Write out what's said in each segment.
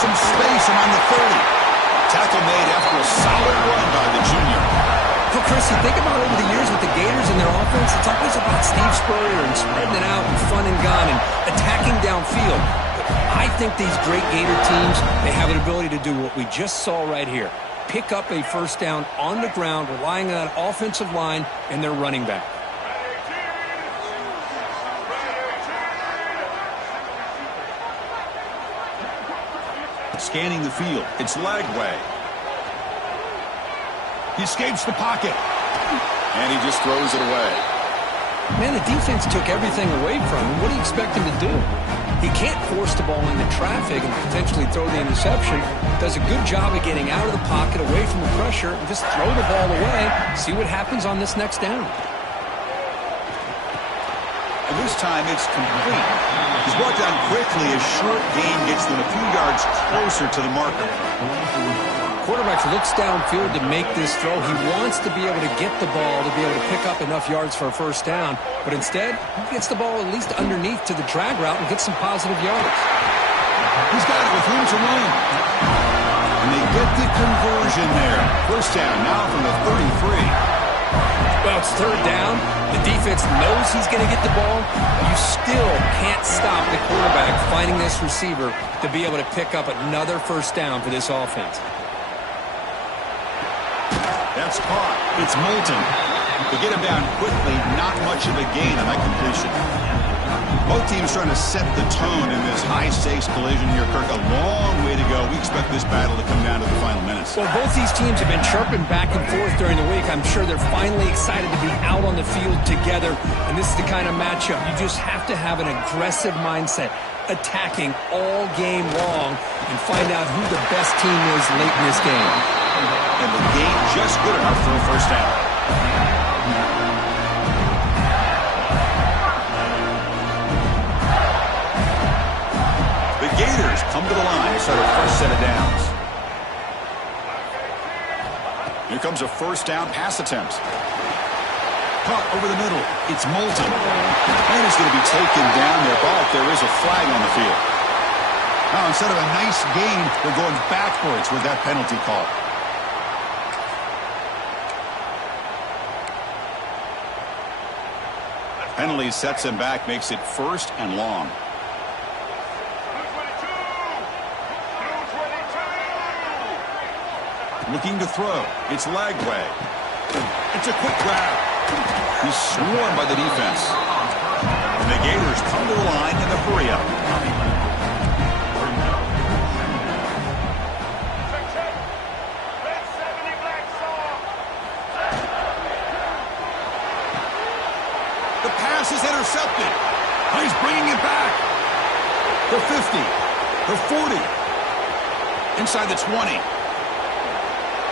some space and on the 30. Tackle made after a solid run by the junior. Well, Chris, you think about over the years with the Gators and their offense, it's always about Steve Spurrier and spreading it out and fun and gun and attacking downfield. But I think these great Gator teams, they have an ability to do what we just saw right here. Pick up a first down on the ground, relying on an offensive line and their running back. Scanning the field, it's Lagway. He escapes the pocket. And he just throws it away. Man, the defense took everything away from him. What do you expect him to do? He can't force the ball into traffic and potentially throw the interception. Does a good job of getting out of the pocket, away from the pressure, and just throw the ball away. See what happens on this next down. And this time it's complete. He's brought down quickly as short gain gets them a few yards closer to the marker. Quarterback looks downfield to make this throw. He wants to be able to get the ball to be able to pick up enough yards for a first down. But instead, he gets the ball at least underneath to the drag route and gets some positive yards. He's got it with room to run. And they get the conversion there. First down now from the 33. Well, it's third down. The defense knows he's going to get the ball. You still can't stop the quarterback finding this receiver to be able to pick up another first down for this offense. That's caught. It's Moulton. To get him down quickly, not much of a gain on that completion. Both teams trying to set the tone in this high-stakes collision here, Kirk. A long way to go. We expect this battle to come down to the final minutes. Well, both these teams have been chirping back and forth during the week. I'm sure they're finally excited to be out on the field together. And this is the kind of matchup you just have to have an aggressive mindset, attacking all game long and find out who the best team is late in this game. And the game just good enough for a first down. The Gators come to the line to start a first set of downs. Here comes a first down pass attempt. Caught over the middle. It's Moulton. And it's going to be taken down there, but there is a flag on the field. Now, instead of a nice gain, they're going backwards with that penalty call. Penalty sets him back, makes it first and long. Looking to throw. It's Lagway. It's a quick grab. He's swarmed by the defense. And the Gators come to the line in a hurry-up. The pass is intercepted. He's bringing it back. The 50. The 40. Inside the 20.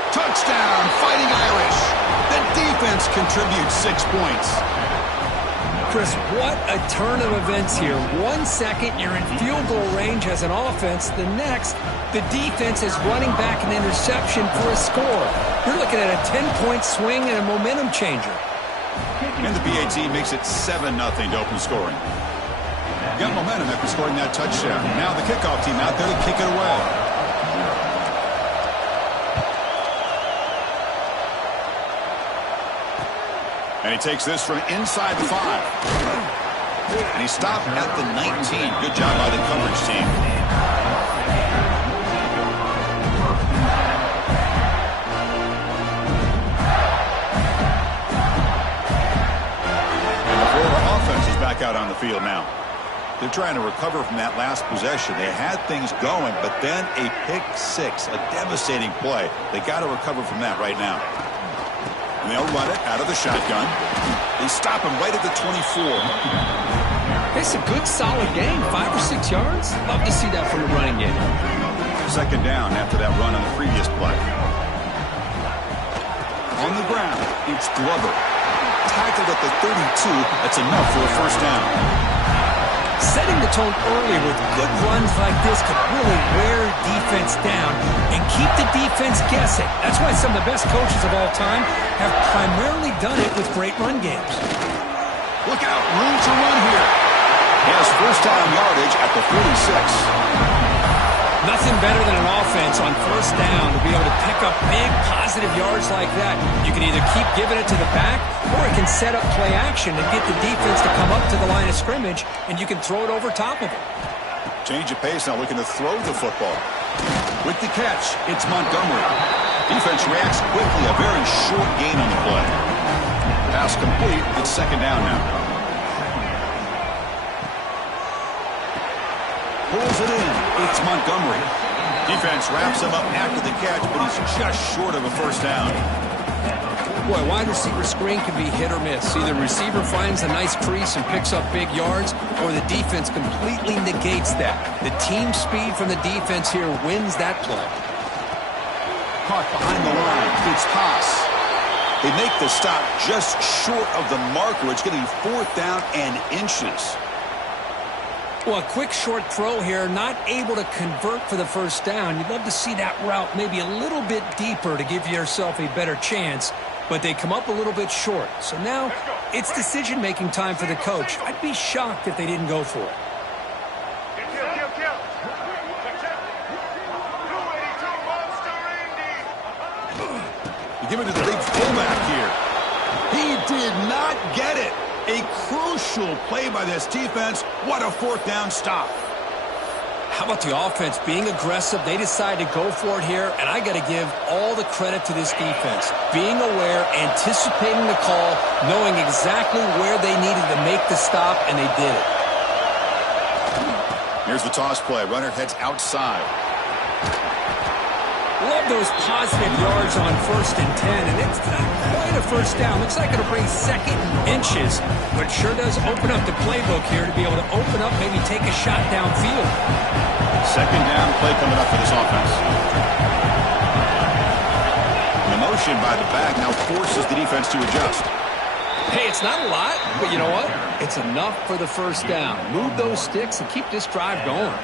Touchdown, Fighting Irish. The defense contributes 6 points. Chris, what a turn of events here. 1 second, you're in field goal range as an offense. The next, the defense is running back an interception for a score. You're looking at a 10-point swing and a momentum changer. And the PAT makes it 7-0 to open scoring. Got momentum after scoring that touchdown. Now the kickoff team out there to kick it away. And he takes this from inside the 5. And he stopped at the 19. Good job by the coverage team. And the Florida offense is back out on the field now. They're trying to recover from that last possession. They had things going, but then a pick 6, a devastating play. They got to recover from that right now. And they'll run it out of the shotgun. They stop him right at the 24. It's a good, solid game. 5 or 6 yards. Love to see that from the running game. Second down after that run on the previous play. On the ground, it's Glover. Tackled at the 32. That's enough for a first down. Setting the tone early with good runs like this could really wear defense down and keep the defense guessing. That's why some of the best coaches of all time have primarily done it with great run games. Look out, room to run here. He has first down yardage at the 46. Nothing better than an offense on first down to be able to pick up big positive yards like that. You can either keep giving it to the back, or it can set up play action and get the defense to come up to the line of scrimmage, and you can throw it over top of it. Change of pace now, looking to throw the football. With the catch, it's Montgomery. Defense reacts quickly, a very short gain on the play. Pass complete, it's second down now. Pulls it in, it's Montgomery. Defense wraps him up after the catch, but he's just short of a first down. Boy, wide receiver screen can be hit or miss. Either the receiver finds a nice crease and picks up big yards, or the defense completely negates that. The team speed from the defense here wins that play. Caught behind the line, it's Haas. They make the stop just short of the marker. It's going to be fourth down and inches. Well, a quick short throw here, not able to convert for the first down. You'd love to see that route maybe a little bit deeper to give yourself a better chance, but they come up a little bit short. So now it's decision-making time for the coach. I'd be shocked if they didn't go for it. You give it to the big fullback here. He did not get it. A crucial play by this defense. What a fourth down stop. How about the offense being aggressive? They decide to go for it here, and I got to give all the credit to this defense. Being aware, anticipating the call, knowing exactly where they needed to make the stop, and they did it. Here's the toss play. Runner heads outside. Love those positive yards on 1st and 10, and it's not quite a first down. Looks like it'll bring second and inches, but it sure does open up the playbook here to be able to open up, maybe take a shot downfield. Second down play coming up for this offense. The motion by the back now forces the defense to adjust. Hey, it's not a lot, but you know what? It's enough for the first down. Move those sticks and keep this drive going.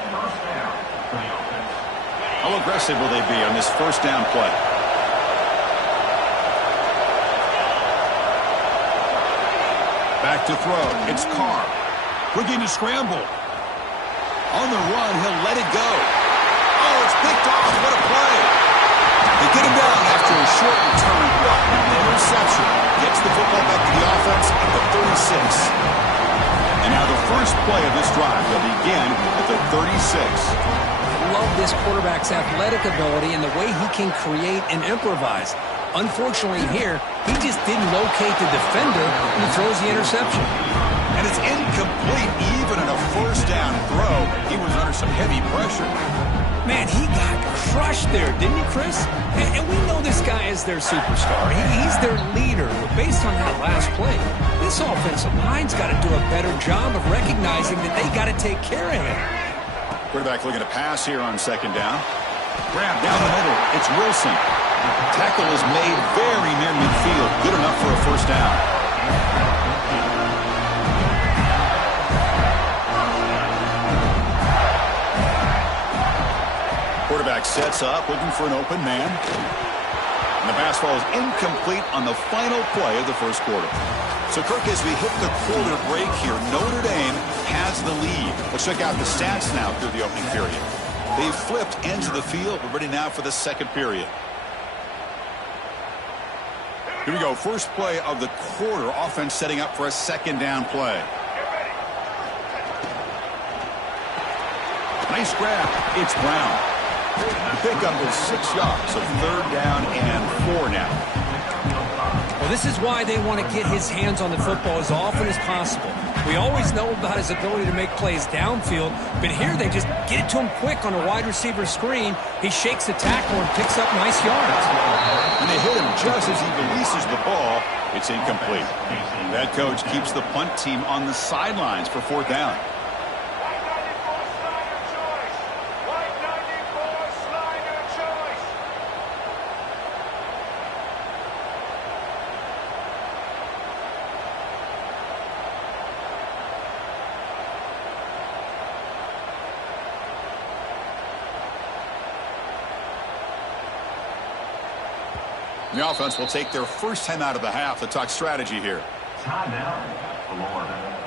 How aggressive will they be on this first down play? Back to throw. It's Carr. Looking to scramble. On the run, he'll let it go. Oh, it's picked off. What a play. They get him down after a short return. What an interception. Gets the football back to the offense at the 36. And now the first play of this drive will begin at the 36. Love this quarterback's athletic ability and the way he can create and improvise. Unfortunately here, he just didn't locate the defender and he throws the interception. And it's incomplete even in a first down throw. He was under some heavy pressure. Man, he got crushed there, didn't he, Chris? And we know this guy is their superstar. He's their leader. But based on that last play, this offensive line's got to do a better job of recognizing that they got to take care of him. Quarterback looking to pass here on second down. Grab down the middle. It's Wilson. Tackle is made very near midfield. Good enough for a first down. Quarterback sets up, looking for an open man. And the pass ball is incomplete on the final play of the first quarter. So, Kirk, as we hit the quarter break here, Notre Dame has the lead. Let's check out the stats now through the opening period. They've flipped ends of the field. We're ready now for the second period. Here we go. First play of the quarter. Offense setting up for a second down play. Nice grab. It's Brown. Pickup is 6 yards, so third down and 4 now. Well, this is why they want to get his hands on the football as often as possible. We always know about his ability to make plays downfield, but here they just get it to him quick on a wide receiver screen. He shakes the tackle and picks up nice yards. And they hit him just as he releases the ball. It's incomplete. That coach keeps the punt team on the sidelines for fourth down. The offense will take their first time out of the half to talk strategy here. Timeout, Florida.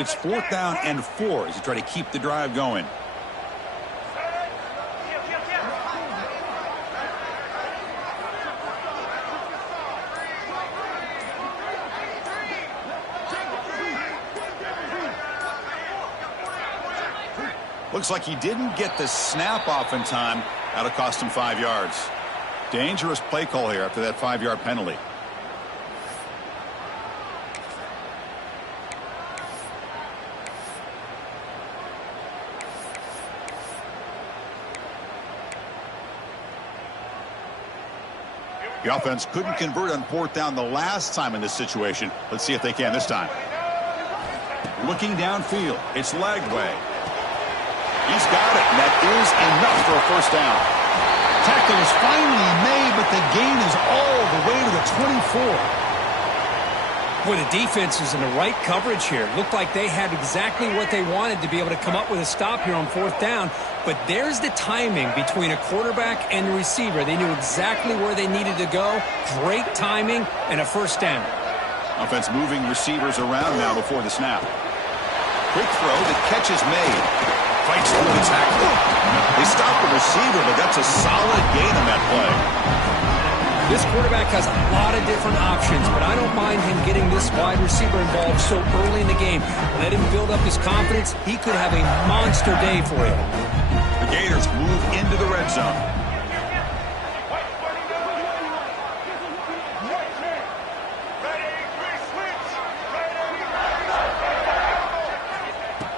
It's 4th down and 4 as you try to keep the drive going. Looks like he didn't get the snap off in time. That'll cost him 5 yards. Dangerous play call here after that 5-yard penalty. The offense couldn't convert on 4th down the last time in this situation. Let's see if they can this time. Looking downfield, it's Lagway. He's got it, and that is enough for a 1st down. Tackle is finally made, but the gain is all the way to the 24. Boy, the defense is in the right coverage here. Looked like they had exactly what they wanted to be able to come up with a stop here on 4th down. But there's the timing between a quarterback and the receiver. They knew exactly where they needed to go. Great timing and a 1st down. Offense moving receivers around now before the snap. Quick throw, the catch is made. Fights through the tackle. They stop the receiver, but that's a solid gain on that play. This quarterback has a lot of different options, but I don't mind him getting this wide receiver involved so early in the game. Let him build up his confidence. He could have a monster day for him. The Gators move into the red zone.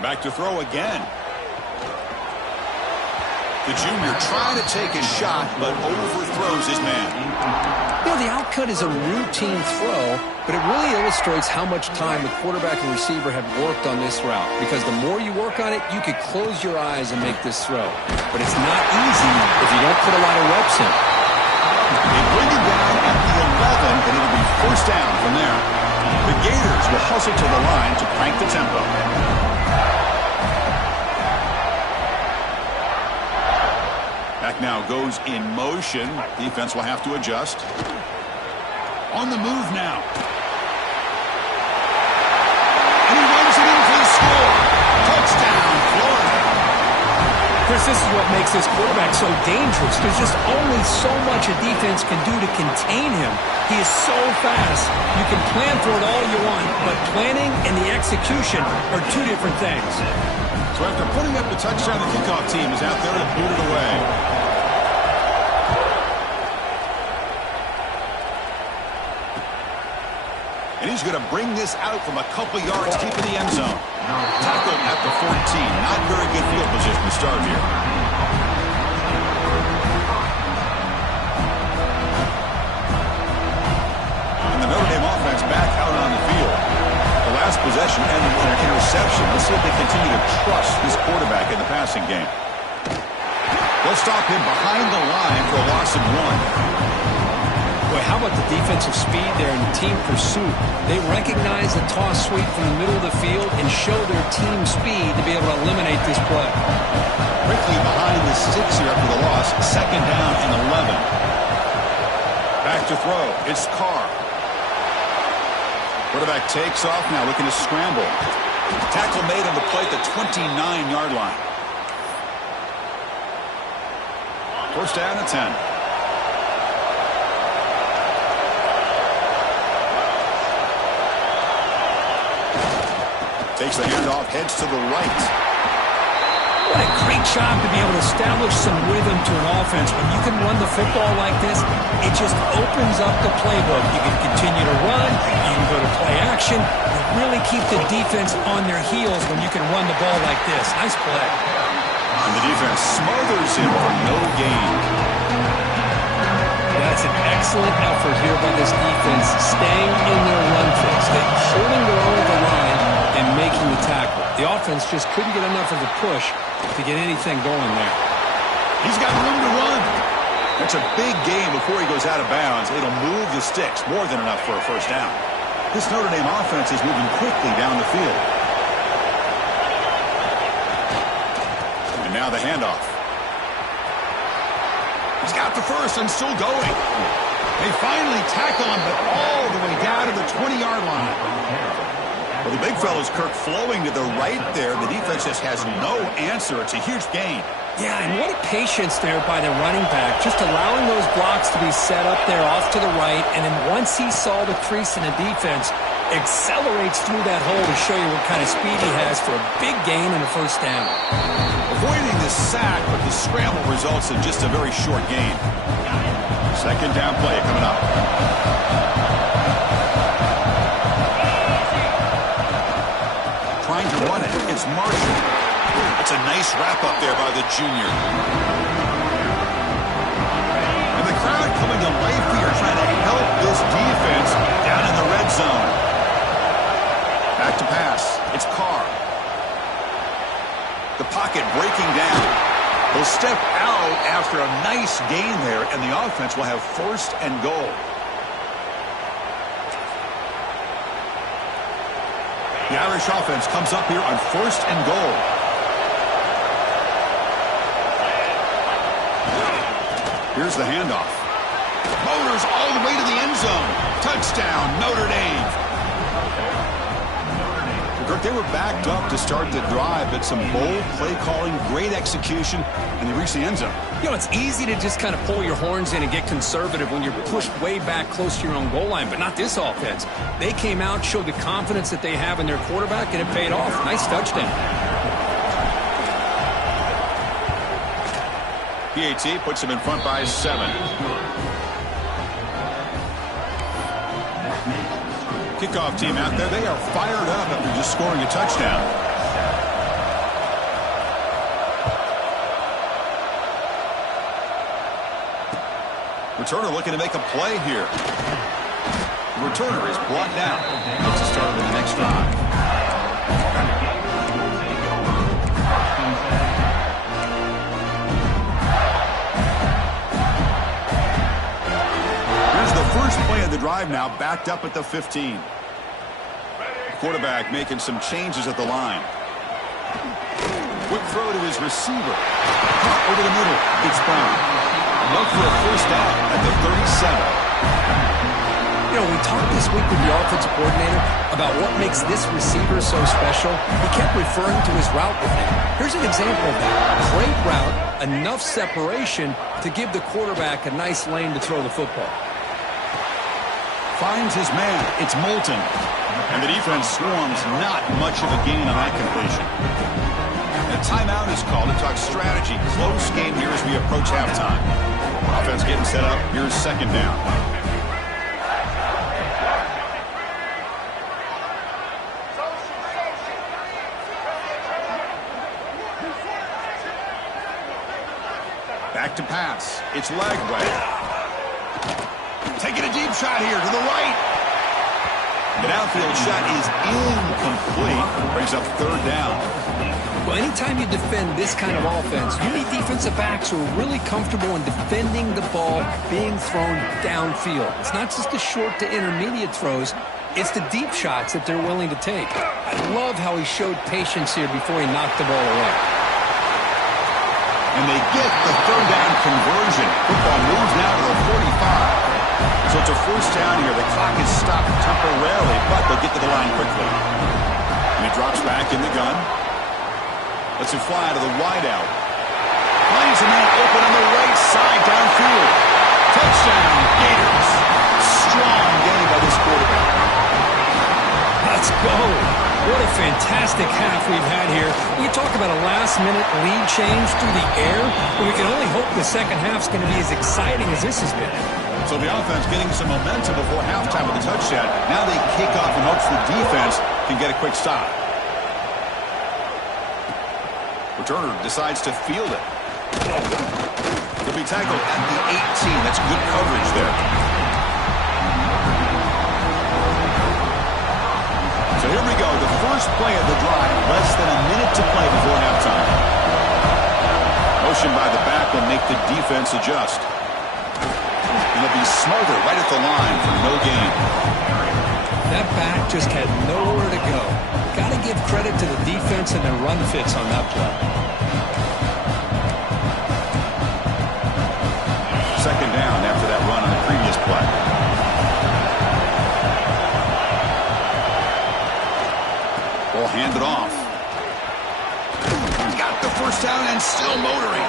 Back to throw again. The junior trying to take a shot, but overthrows his man. You know, the outcut is a routine throw, but it really illustrates how much time the quarterback and receiver have worked on this route. Because the more you work on it, you could close your eyes and make this throw. But it's not easy if you don't put a lot of reps in. They bring him down at the 11, and it'll be 1st down from there. The Gators will hustle to the line to crank the tempo. Back now goes in motion. Defense will have to adjust. On the move now. And he runs it in for the score. Touchdown, Florida. Chris, this is what makes this quarterback so dangerous. There's just only so much a defense can do to contain him. He is so fast. You can plan for it all you want, but planning and the execution are two different things. So after putting up the touchdown, the kickoff team is out there to boot it away. And he's going to bring this out from a couple yards deep in the end zone. Tackled at the 14. Not very good field position to start here. And the Notre Dame offense back out on the field. The last possession ended in an interception. Let's see if they continue to trust this quarterback in the passing game. They'll stop him behind the line for a loss of 1. Boy, how about the defensive speed there and team pursuit? They recognize the toss sweep from the middle of the field and show their team speed to be able to eliminate this play. Quickly behind the 6 here after the loss. 2nd down and 11. Back to throw. It's Carr. Quarterback takes off now, looking to scramble. Tackle made on the play at the 29-yard line. 1st down and 10. Takes the handoff, heads to the right. What a great job to be able to establish some rhythm to an offense. When you can run the football like this, it just opens up the playbook. You can continue to run, you can go to play action, and really keep the defense on their heels when you can run the ball like this. Nice play. And the defense smothers him for no gain. That's an excellent effort here by this defense, staying in their run phase. They're holding their own at the line and making the tackle. The offense just couldn't get enough of a push to get anything going there. He's got room to run. That's a big gain before he goes out of bounds. It'll move the sticks, more than enough for a 1st down. This Notre Dame offense is moving quickly down the field. And now the handoff. He's got the first and still going. They finally tackle him, but all the way down to the 20-yard line. Well, the Big fella's Kirk flowing to the right there. The defense just has no answer. It's a huge gain. Yeah, and what a patience there by the running back, just allowing those blocks to be set up there off to the right, and then once he saw the crease in the defense, accelerates through that hole to show you what kind of speed he has for a big gain and a first down. Avoiding the sack, but the scramble results in just a very short gain. Second down play coming up. Trying to run it. It's Marshall. It's a nice wrap up there by the junior. And the crowd coming to life here, trying to help this defense down in the red zone. Back to pass. It's Carr. The pocket breaking down. He'll step out after a nice gain there, and the offense will have first and goal. The Irish offense comes up here on first and goal. Here's the handoff. Motors all the way to the end zone. Touchdown, Notre Dame. They were backed up to start the drive, but some bold play calling, great execution, and they reached the end zone. You know, it's easy to just kind of pull your horns in and get conservative when you're pushed way back close to your own goal line, but not this offense. They came out, showed the confidence that they have in their quarterback, and it paid off. Nice touchdown. PAT puts them in front by 7. Kickoff team out there. They are fired up after just scoring a touchdown. Returner looking to make a play here. The returner is brought down. Looks to start with the next drive. Here's the first play of the drive now, backed up at the 15. Quarterback making some changes at the line. Quick throw to his receiver. Caught over the middle. It's Brown. Look for a first down at the 37. You know, we talked this week with the offensive coordinator about what makes this receiver so special. He kept referring to his route running. Here's an example of that. Great route, enough separation to give the quarterback a nice lane to throw the football. Finds his man. It's Moulton. And the defense swarms, not much of a gain on that completion. A timeout is called to talk strategy. Close game here as we approach halftime. Offense getting set up. Here's second down. Back to pass. It's Lagway. Taking a deep shot here to the right. The downfield shot is incomplete. Brings up third down. Well, anytime you defend this kind of offense, you need defensive backs who are really comfortable in defending the ball being thrown downfield. It's not just the short to intermediate throws. It's the deep shots that they're willing to take. I love how he showed patience here before he knocked the ball away. And they get the third down conversion. Football moves now to the 45. So it's a first down here. The clock is stopped temporarily, but they'll get to the line quickly. And he drops back in the gun. Lets it fly to the wideout. Finds a man open on the right side downfield. Touchdown, Gators. Strong game by this quarterback. Let's go. What a fantastic half we've had here. We talk about a last-minute lead change through the air, but we can only hope the second half's going to be as exciting as this has been. So the offense getting some momentum before halftime with a touchdown. Now they kick off in hopes the defense can get a quick stop. Returner decides to field it. He'll be tackled at the 18. That's good coverage there. So here we go. The first play of the drive. Less than a minute to play before halftime. Motion by the back will make the defense adjust. And it'll be Smolder right at the line for no gain. That back just had nowhere to go. Got to give credit to the defense and their run fits on that play. Second down after that run on the previous play. Ball handed off. Got the first down and still motoring.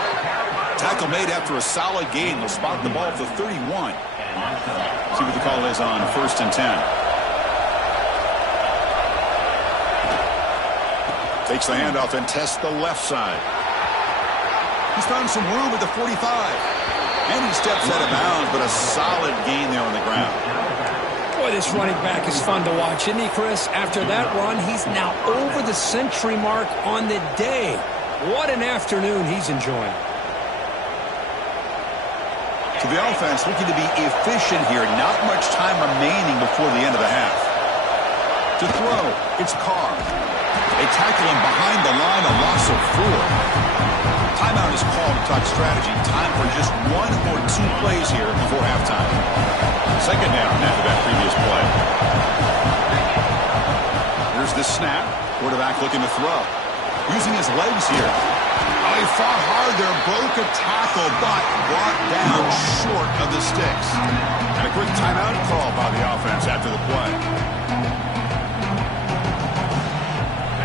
Tackle made after a solid gain. They'll spot the ball at the 31. See what the call is on 1st and 10. Takes the handoff and tests the left side. He's found some room at the 45. And he steps out of bounds, but a solid gain there on the ground. Boy, this running back is fun to watch, isn't he, Chris? After that run, he's now over the century mark on the day. What an afternoon he's enjoying. So the offense looking to be efficient here. Not much time remaining before the end of the half. To throw, it's Carr. They tackle him behind the line, a loss of 4. Timeout is called to talk strategy. Time for just 1 or 2 plays here before halftime. Second down after that previous play. Here's the snap. Quarterback looking to throw. Using his legs here. Oh, he fought hard there, broke a tackle, but brought down short of the sticks. And a quick timeout call by the offense after the play.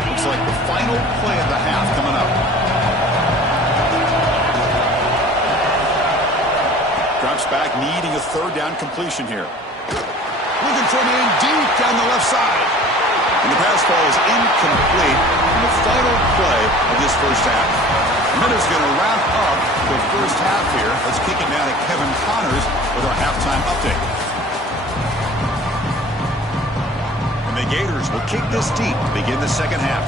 Looks like the final play of the half coming up. Drops back, needing a 3rd down completion here. Looking for a man deep down the left side. And the pass ball is incomplete in the final play of this first half. Minutes going to wrap up the first half here. Let's kick it now to Kevin Connors with our halftime update. And the Gators will kick this deep to begin the second half.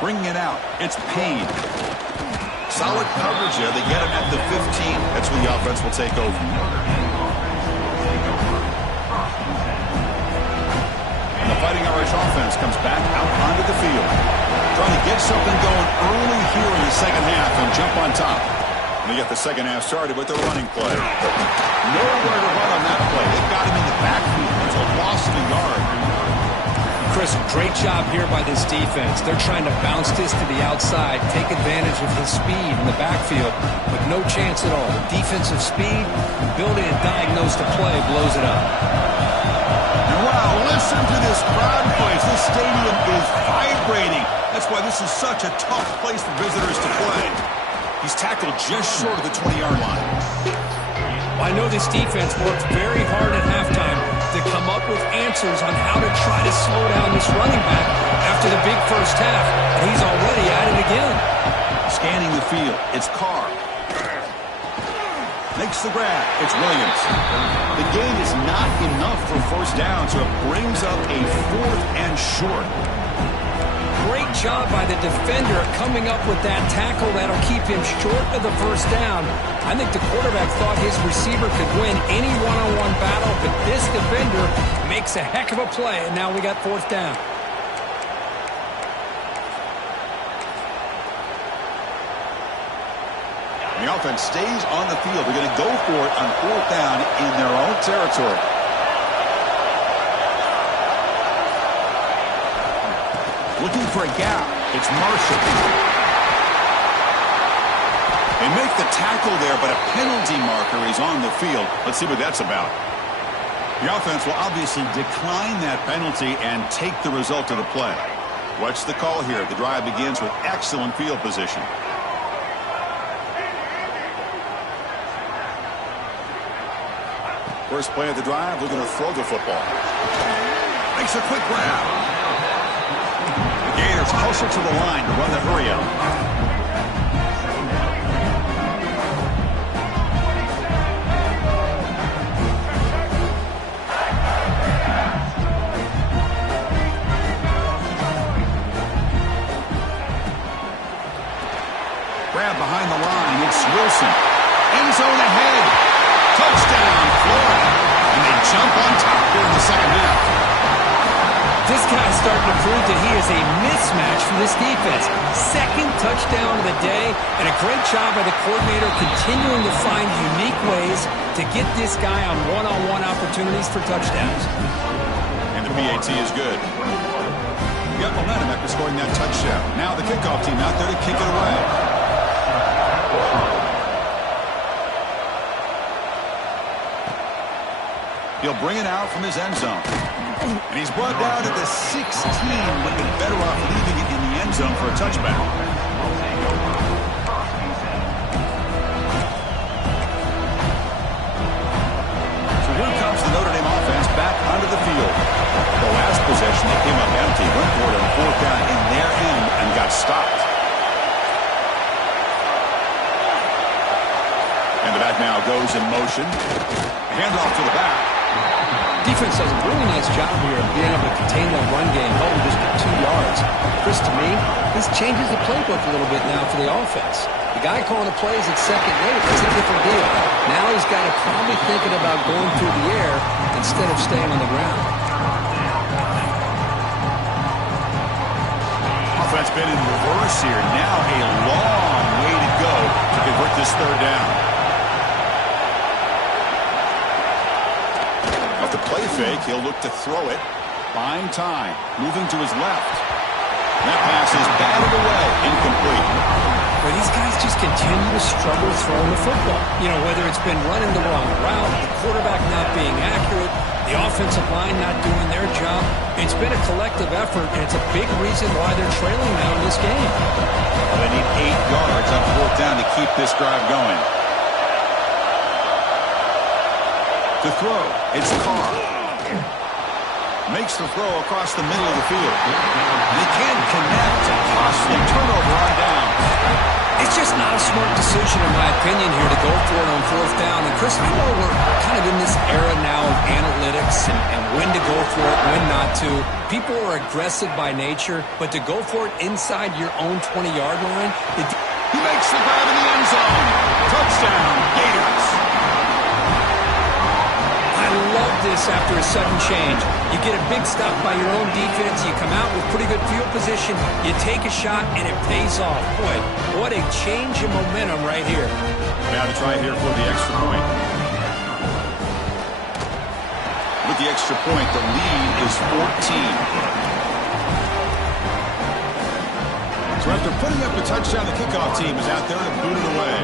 Bringing it out, it's Payne. Solid coverage here. They get him at the 15. That's when the offense will take over. And the Fighting Irish offense comes back out onto the field. Trying to get something going early here in the second half and jump on top. And they get the second half started with their running play. Nowhere to run on that play. They've got him in the backfield. It's a loss of a yard. Chris, great job here by this defense. They're trying to bounce this to the outside, take advantage of his speed in the backfield, but no chance at all. The defensive speed, ability to diagnose the play, blows it up. And wow, listen to this crowd noise. This stadium is vibrating. That's why this is such a tough place for visitors to play. He's tackled just short of the 20-yard line. I know this defense worked very hard at halftime to come up with answers on how to try to slow down this running back after the big first half, and he's already at it again. Scanning the field, it's Carr. Makes the grab, it's Williams. The gain is not enough for first down, so it brings up a 4th and short. Great job by the defender coming up with that tackle that'll keep him short of the first down. I think the quarterback thought his receiver could win any one-on-one battle, but this defender makes a heck of a play, and now we got 4th down. The offense stays on the field. They're going to go for it on 4th down in their own territory. Looking for a gap. It's Marshall. They make the tackle there, but a penalty marker is on the field. Let's see what that's about. The offense will obviously decline that penalty and take the result of the play. What's the call here? The drive begins with excellent field position. First play of the drive, looking to throw the football. Makes a quick grab. The Gators hustle to the line to run the hurry out. Grab behind the line, it's Wilson. End zone ahead. Touchdown, Florida. And they jump on top here in the second half. This guy's starting to prove that he is a mismatch for this defense. Second touchdown of the day, and a great job by the coordinator continuing to find unique ways to get this guy on one-on-one opportunities for touchdowns. And the PAT is good. You got momentum after scoring that touchdown. Now the kickoff team out there to kick it away. He'll bring it out from his end zone. And he's brought down at the 16. Would have been better off leaving it in the end zone for a touchback. So here comes the Notre Dame offense back onto the field. The last possession, they came up empty, went for it on 4th down in their end and got stopped. And the back now goes in motion. Handoff to the back. Defense does a really nice job here of being able to contain that run game, held him just for 2 yards. Chris, to me, this changes the playbook a little bit now for the offense. The guy calling the plays at second rate, it's a different deal. Now he's got to probably thinking about going through the air instead of staying on the ground. Offense been in reverse here. Now a long way to go to convert this 3rd down. Off the play fake, he'll look to throw it. Buying time. Moving to his left. That pass is batted away. Incomplete. But these guys just continue to struggle throwing the football. You know, whether it's been running the wrong route, the quarterback not being accurate, the offensive line not doing their job. It's been a collective effort, and it's a big reason why they're trailing now in this game. Well, they need 8 yards on 4th down to keep this drive going. To throw, it's Carr. Makes the throw across the middle of the field. They can't connect. A costly turnover on downs. It's just not a smart decision, in my opinion, here to go for it on 4th down. And, Chris, I know we're kind of in this era now of analytics and when to go for it, when not to. People are aggressive by nature, but to go for it inside your own 20-yard line. He makes the grab in the end zone. Touchdown, Gators. I love this after a sudden change. You get a big stop by your own defense. You come out with pretty good field position. You take a shot, and it pays off. Boy, what a change in momentum right here. Now to try here for the extra point. With the extra point, the lead is 14. So after putting up a touchdown, the kickoff team is out there to boot it away.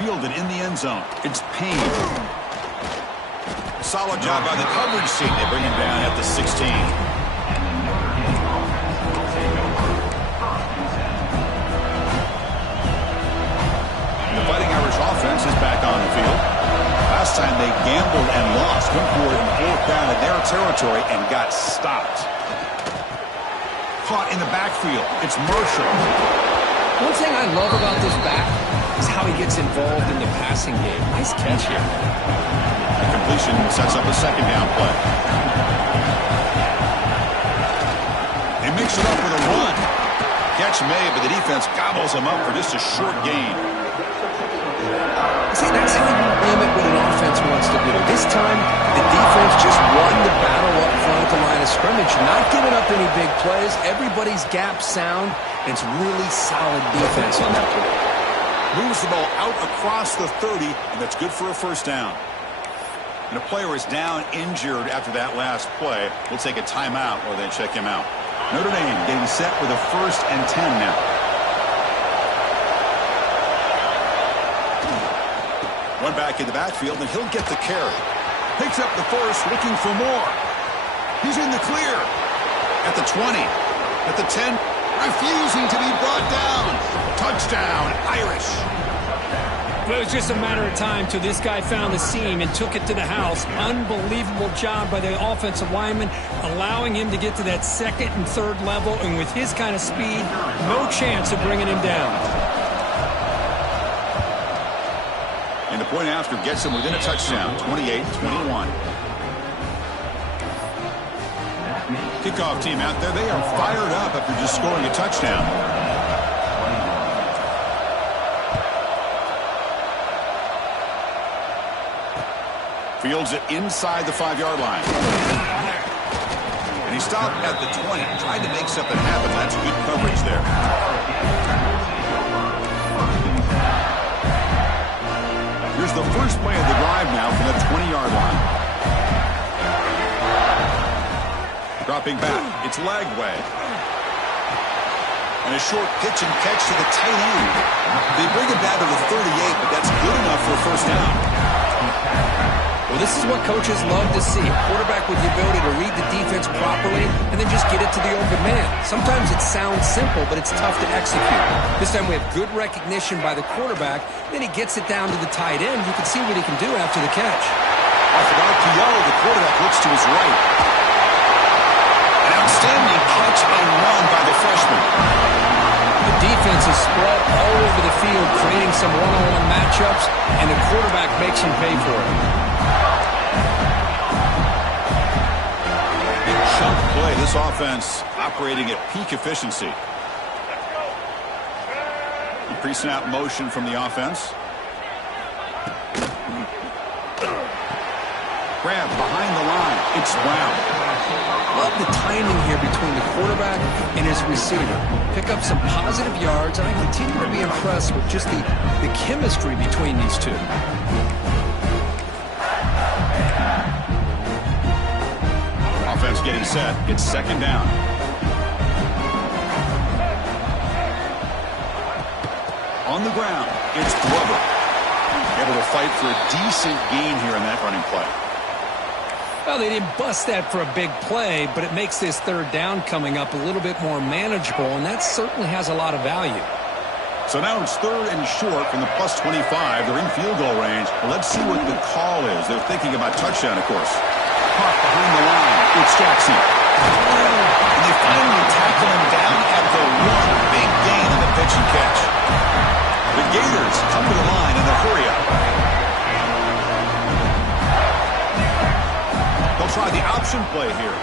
Fielded in the end zone. It's Payne. Solid job by the coverage team. They bring him down at the 16. The Fighting Irish offense is back on the field. Last time they gambled and lost. Went for it in 4th down in their territory and got stopped. Caught in the backfield. It's Marshall. One thing I love about this back is how he gets involved in the passing game. Nice catch here. The completion sets up a 2nd down play. They mix it up with a run. Catch made, but the defense gobbles him up for just a short gain. See, that's how you limit what an offense wants to do. This time, the defense just won the battle up front at the line of scrimmage, not giving up any big plays. Everybody's gap sound. It's really solid defense on that play. Moves the ball out across the 30, and that's good for a 1st down. And a player is down injured after that last play. We'll take a timeout or then check him out. Notre Dame getting set with a 1st and 10 now. Run back in the backfield, and he'll get the carry. Picks up the 1st, looking for more. He's in the clear. At the 20. At the 10. Refusing to be brought down. Touchdown, Irish. But it was just a matter of time till this guy found the seam and took it to the house. Unbelievable job by the offensive lineman, allowing him to get to that 2nd and 3rd level. And with his kind of speed, no chance of bringing him down. And the point after gets him within a touchdown, 28-21. Kickoff team out there, they are fired up after just scoring a touchdown. Fields it inside the 5-yard line. And he stopped at the 20, tried to make something happen. That's good coverage there. Here's the first play of the drive now from the 20-yard line. Dropping back, it's Lagway. And a short pitch and catch to the tight end. They bring him down to the 38, but that's good enough for a first down. Well, this is what coaches love to see. A quarterback with the ability to read the defense properly and then just get it to the open man. Sometimes it sounds simple, but it's tough to execute. This time we have good recognition by the quarterback. Then he gets it down to the tight end. You can see what he can do after the catch. Off of RPO, the quarterback looks to his right. An outstanding catch and run by the freshman. The defense is spread all over the field, creating some one-on-one matchups, and the quarterback makes him pay for it. Chunk play. This offense operating at peak efficiency. Pre-snap motion from the offense. Grab behind the line. It's Brown. Love the timing here between the quarterback and his receiver. Pick up some positive yards, and I continue to be impressed with just the chemistry between these two. Offense getting set. It's second down. On the ground, it's Glover. Able to fight for a decent gain here in that running play. Well, they didn't bust that for a big play, but it makes this third down coming up a little bit more manageable, and that certainly has a lot of value. So now it's third and short from the plus 25. They're in field goal range. Well, let's see what the call is. They're thinking about touchdown, of course. Caught behind the line. It's Jackson. And they finally tackle him down at the one. Big gain in the pitch and catch. The Gators come to the line in a hurry up. They'll try the option play here.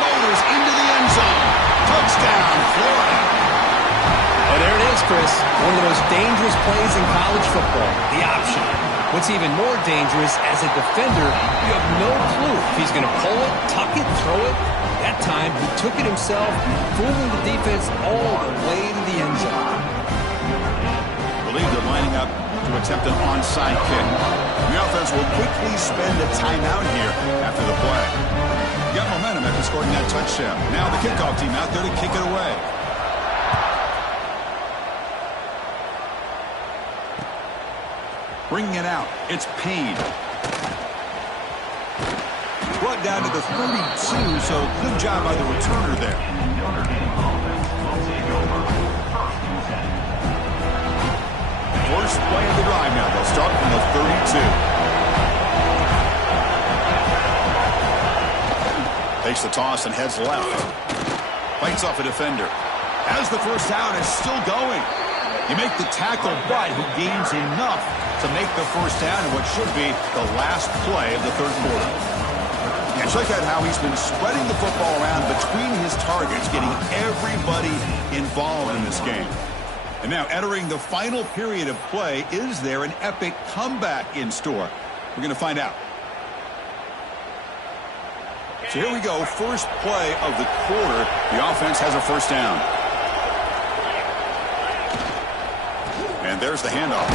Motors into the end zone. Touchdown, Florida. Oh, there it is, Chris. One of the most dangerous plays in college football, the option. What's even more dangerous, as a defender, you have no clue if he's going to pull it, tuck it, throw it. That time, he took it himself, fooling the defense all the way to the end zone. I believe they're lining up to attempt an onside kick. The offense will quickly spend a timeout here after the play. Got momentum after scoring that touchdown. Now the kickoff team out there to kick it away. Bringing it out, it's Payne. Brought down to the 32, so good job by the returner there. First play of the drive now. They'll start from the 32. Takes the toss and heads left. Fights off a defender. As the first down is still going. You make the tackle, but he gains enough to make the first down in what should be the last play of the third quarter. And check out how he's been spreading the football around between his targets, getting everybody involved in this game. And now entering the final period of play, is there an epic comeback in store? We're going to find out. So here we go, first play of the quarter. The offense has a first down. And there's the handoff.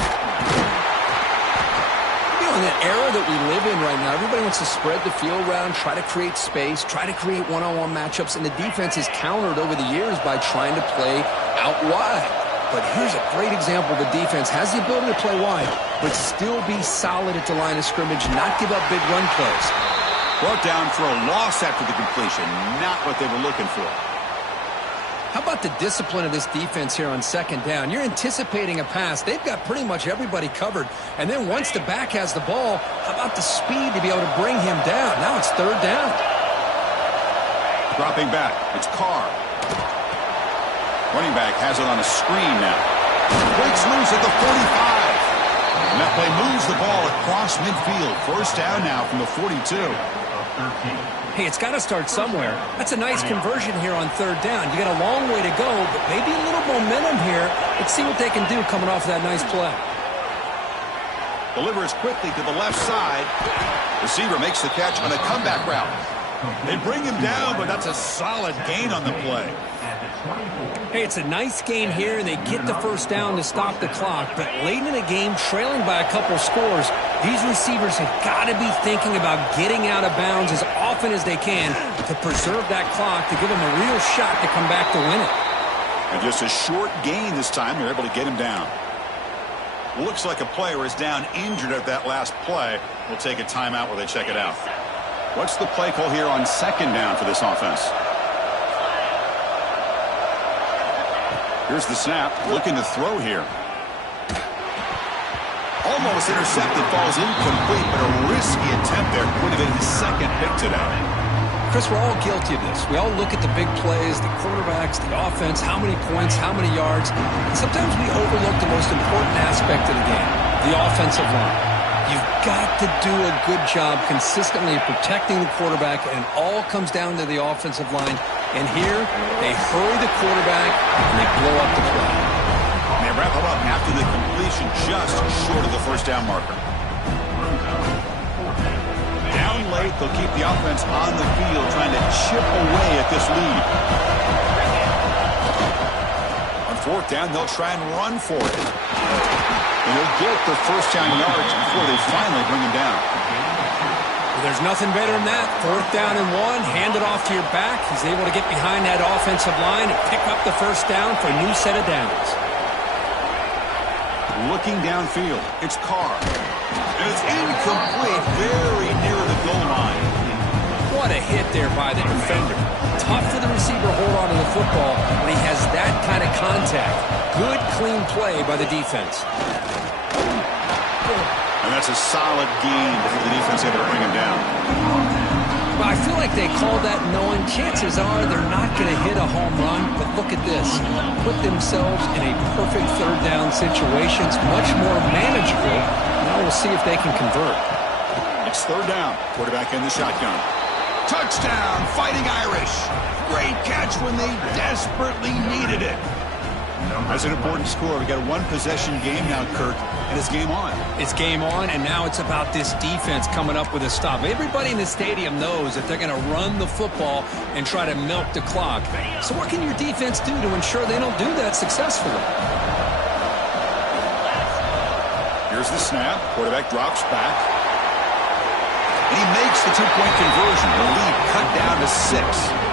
In that era that we live in right now, everybody wants to spread the field around, try to create space, try to create one-on-one matchups, and the defense is countered over the years by trying to play out wide. But here's a great example. The defense has the ability to play wide, but still be solid at the line of scrimmage, not give up big run plays. Brought down for a loss after the completion, not what they were looking for. How about the discipline of this defense here on second down? You're anticipating a pass. They've got pretty much everybody covered. And then once the back has the ball, how about the speed to be able to bring him down? Now it's third down. Dropping back. It's Carr. Running back has it on a screen now. Breaks loose at the 45. And that play moves the ball across midfield. First down now from the 42. Hey, it's got to start somewhere. That's a nice conversion here on third down. You got a long way to go, but maybe a little momentum here. Let's see what they can do coming off that nice play. Delivers quickly to the left side. Receiver makes the catch on a comeback route. They bring him down, but that's a solid gain on the play. Hey, it's a nice game here, and they get the first down to stop the clock. But late in the game, trailing by a couple scores, these receivers have got to be thinking about getting out of bounds as often as they can to preserve that clock, to give them a real shot to come back to win it. And just a short gain this time. They're able to get him down. Looks like a player is down injured at that last play. We'll take a timeout while they check it out. What's the play call here on second down for this offense? Here's the snap, looking to throw here. Almost intercepted, falls incomplete, but a risky attempt there. Would have been his second pick today. Chris, we're all guilty of this. We all look at the big plays, the quarterbacks, the offense, how many points, how many yards. And sometimes we overlook the most important aspect of the game, the offensive line. You've got to do a good job consistently protecting the quarterback, and it all comes down to the offensive line. And here, they hurry the quarterback, and they blow up the play. And they wrap him up after the completion, just short of the first down marker. Down late, they'll keep the offense on the field, trying to chip away at this lead. On fourth down, they'll try and run for it. And they'll get the first down yards before they finally bring him down. Well, there's nothing better than that. Fourth down and 1, hand it off to your back. He's able to get behind that offensive line and pick up the first down for a new set of downs. Looking downfield, it's Carr. And it's incomplete, very near the goal line. What a hit there by the defender. Tough for the receiver to hold on to the football when he has that kind of contact. Good, clean play by the defense. And that's a solid gain before the defense able to bring him down. Well, I feel like they call that knowing chances are they're not going to hit a home run. But look at this. Put themselves in a perfect third down situation. It's much more manageable. Now we'll see if they can convert. It's third down. Quarterback in the shotgun. Touchdown, Fighting Irish. Great catch when they desperately needed it. That's an important score. We got a one-possession game now, Kirk, and it's game on. It's game on, and now it's about this defense coming up with a stop. Everybody in the stadium knows that they're going to run the football and try to milk the clock. So what can your defense do to ensure they don't do that successfully? Here's the snap. Quarterback drops back. And he makes the two-point conversion. The lead cut down to 6.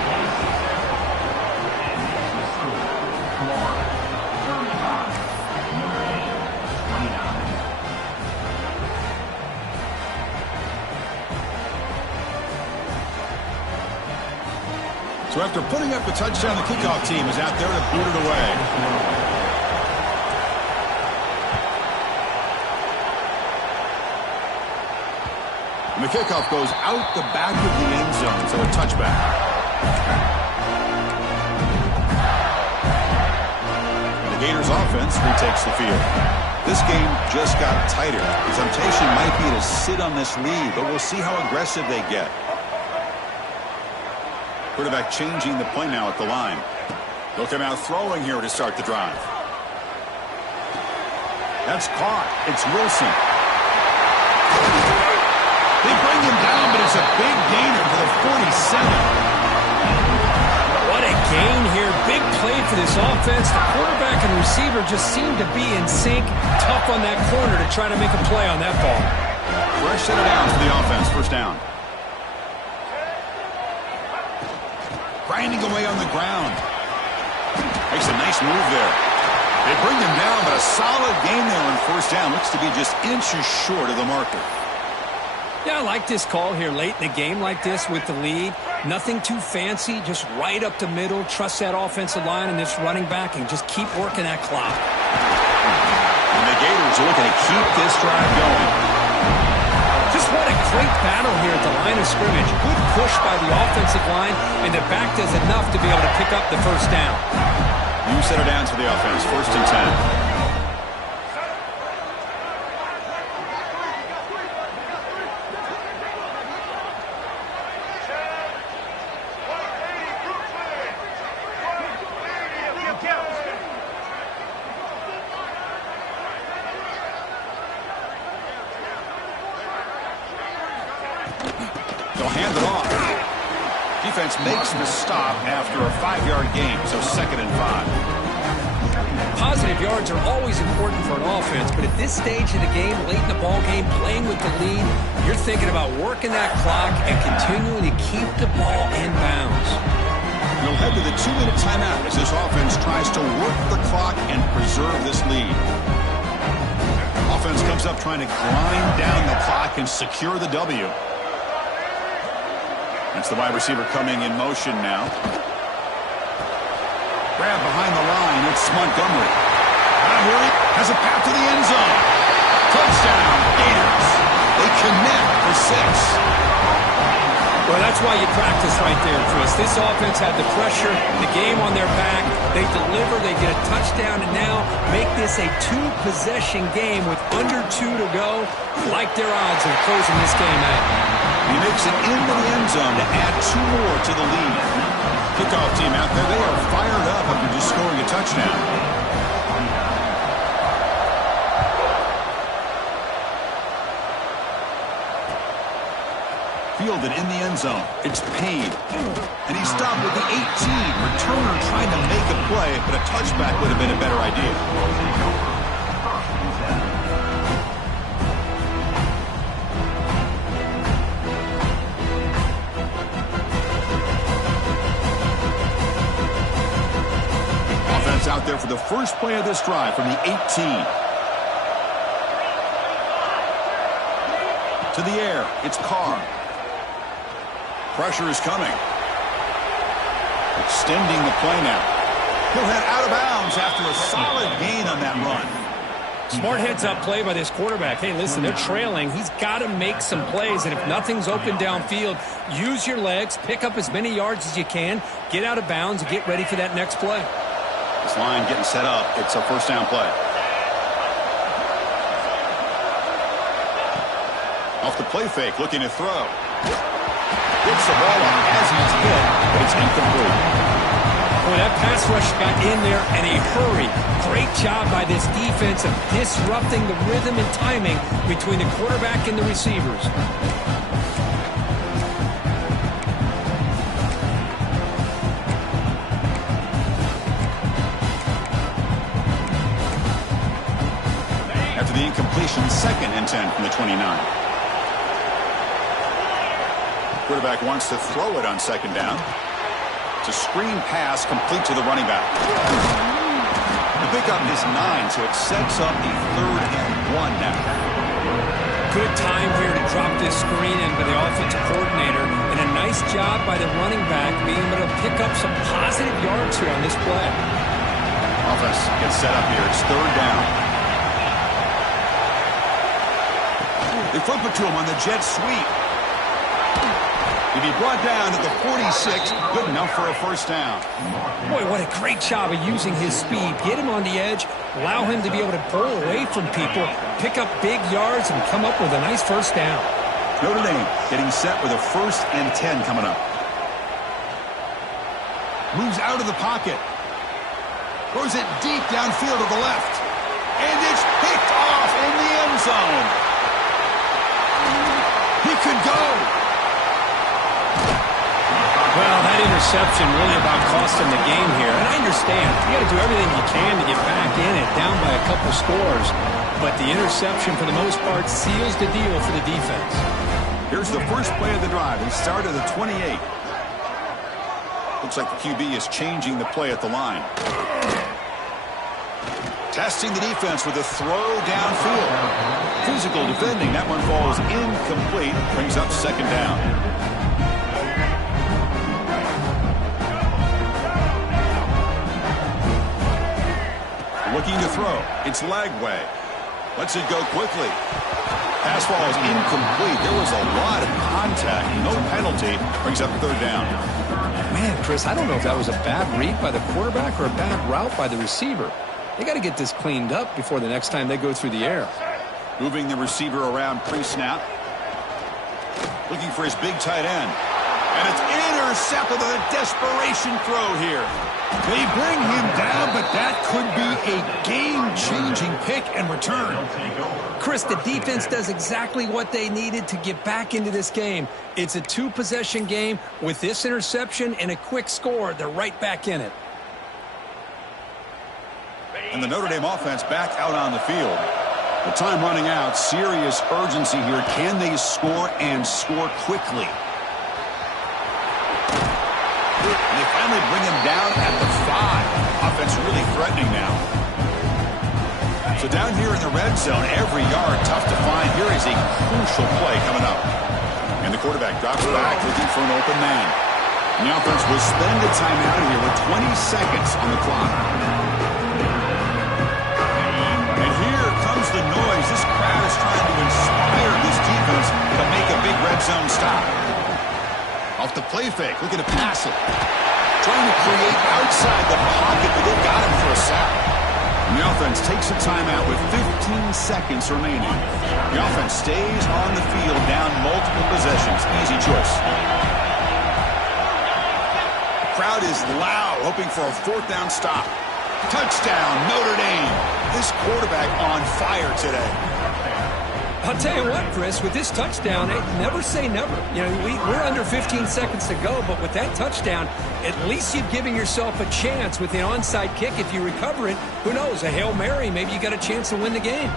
So after putting up the touchdown, the kickoff team is out there to boot it away. And the kickoff goes out the back of the end zone, so a touchback. And the Gators offense retakes the field. This game just got tighter. The temptation might be to sit on this lead, but we'll see how aggressive they get. Quarterback changing the play now at the line. They'll come out throwing here to start the drive. That's caught. It's Wilson. They bring him down, but it's a big gainer for the 47. What a gain here. Big play for this offense. The quarterback and receiver just seem to be in sync. Tough on that corner to try to make a play on that ball. Fresh set of downs for the offense. First down. Grinding away on the ground. Makes a nice move there. They bring him down, but a solid gain there on first down. Looks to be just inches short of the marker. Yeah, I like this call here late in the game like this with the lead. Nothing too fancy, just right up the middle. Trust that offensive line and this running back and just keep working that clock. And the Gators are looking to keep this drive going. Just what a great battle here at the line of scrimmage. Good push by the offensive line, and the back does enough to be able to pick up the first down. New set of downs for the offense. First and 10. defense makes the stop after a 5-yard gain, so 2nd and 5. Positive yards are always important for an offense, but at this stage of the game, late in the ball game, playing with the lead, you're thinking about working that clock and continuing to keep the ball in bounds. We'll head to the 2-minute timeout as this offense tries to work the clock and preserve this lead. Offense comes up trying to grind down the clock and secure the W. That's the wide receiver coming in motion now. Grab behind the line. It's Montgomery. Out here he has a path to the end zone. Touchdown, Gators. They connect for 6. Well, that's why you practice right there, Chris. This offense had the pressure, the game on their back. They deliver, they get a touchdown, and now make this a 2-possession game with under 2 to go. Like their odds of closing this game out. He makes it into the end zone to add 2 more to the lead. Kickoff team out there, they are fired up after just scoring a touchdown. Fielded in the end zone. It's Payne. And he's stopped with the 18. Returner trying to make a play, but a touchback would have been a better idea. Offense out there for the first play of this drive from the 18. To the air. It's Carr. Pressure is coming. Extending the play now. He'll head out of bounds after a solid gain on that run. Smart heads-up play by this quarterback. Hey, listen, they're trailing. He's got to make some plays, and if nothing's open downfield, use your legs, pick up as many yards as you can, get out of bounds, and get ready for that next play. This line getting set up. It's a first down play. Off the play fake, looking to throw. Gets the ball on as he's hit, but it's incomplete. Boy, that pass rush got in there in a hurry. Great job by this defense of disrupting the rhythm and timing between the quarterback and the receivers. After the incompletion, 2nd and 10 from the 29. Quarterback wants to throw it on 2nd down. It's a screen pass complete to the running back. The pickup is 9, so it sets up the 3rd and 1 now. Good time here to drop this screen in by the offensive coordinator, and a nice job by the running back being able to pick up some positive yards here on this play. Offense gets set up here. It's 3rd down. They flip it to him on the jet sweep. He'll be brought down at the 46. Good enough for a first down. Boy, what a great job of using his speed. Get him on the edge, allow him to be able to pull away from people, pick up big yards, and come up with a nice first down. Notre Dame getting set with a 1st and 10 coming up. Moves out of the pocket. Throws it deep downfield to the left. And it's picked off in the end zone. He could go. Well, that interception really about cost him the game here. And I understand. You got to do everything you can to get back in it, down by a couple scores. But the interception, for the most part, seals the deal for the defense. Here's the first play of the drive. They start at the 28. Looks like the QB is changing the play at the line. Testing the defense with a throw downfield. Physical defending. That one falls incomplete. Brings up 2nd down. Looking to throw. It's Lagway. Lets it go quickly. Pass falls incomplete. There was a lot of contact. No penalty. Brings up 3rd down. Man, Chris, I don't know if that was a bad read by the quarterback or a bad route by the receiver. They got to get this cleaned up before the next time they go through the air. Moving the receiver around pre-snap. Looking for his big tight end. And it's intercepted with a desperation throw here. They bring him down, but That could be a game-changing pick and return. Chris, the defense does exactly what they needed to get back into this game. It's a two-possession game. With this interception and a quick score, they're right back in it. And the Notre Dame offense back out on the field. The time running out. Serious urgency here. Can they score and score quickly? And they finally bring him down at the 5. Offense really threatening now. So down here in the red zone, every yard tough to find. Here is a crucial play coming up. And the quarterback drops back looking for an open man. And the offense will spend a timeout here with 20 seconds on the clock. And here comes the noise. This crowd is trying to inspire this defense to make a big red zone stop. Off the play fake, looking to pass it. Trying to create outside the pocket, but they've got him for a sack. And the offense takes a timeout with 15 seconds remaining. The offense stays on the field down multiple possessions. Easy choice. The crowd is loud, hoping for a 4th down stop. Touchdown, Notre Dame. This quarterback on fire today. I'll tell you what, Chris, with this touchdown, never say never. You know, we're under 15 seconds to go, but with that touchdown, at least you're giving yourself a chance with the onside kick. If you recover it, who knows, a Hail Mary, maybe you got a chance to win the game.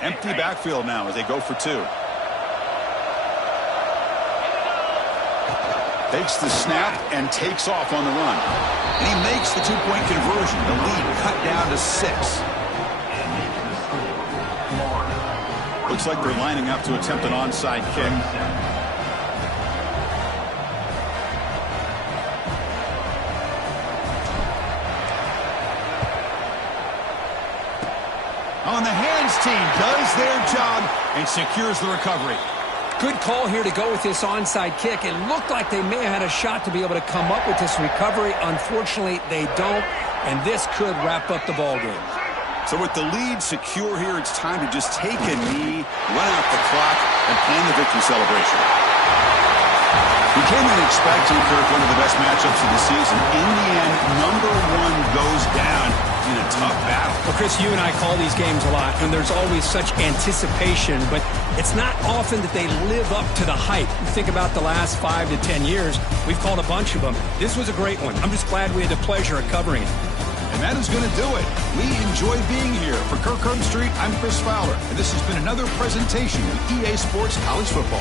Empty backfield now as they go for 2. Takes the snap and takes off on the run. And he makes the 2-point conversion. The lead cut down to 6. Looks like they're lining up to attempt an onside kick. On the hands team does their job and secures the recovery. Good call here to go with this onside kick. It looked like they may have had a shot to be able to come up with this recovery. Unfortunately, they don't, and this could wrap up the ballgame. So with the lead secure here, it's time to just take a knee, run out the clock, and plan the victory celebration. We came in expecting, Kirk, one of the best matchups of the season. In the end, number 1 goes down in a tough battle. Well, Chris, you and I call these games a lot, and there's always such anticipation, but it's not often that they live up to the hype. You think about the last 5 to 10 years, we've called a bunch of them. This was a great one. I'm just glad we had the pleasure of covering it. And that is going to do it. We enjoy being here. For Kirk Herbstreit, I'm Chris Fowler, and this has been another presentation of EA Sports College Football.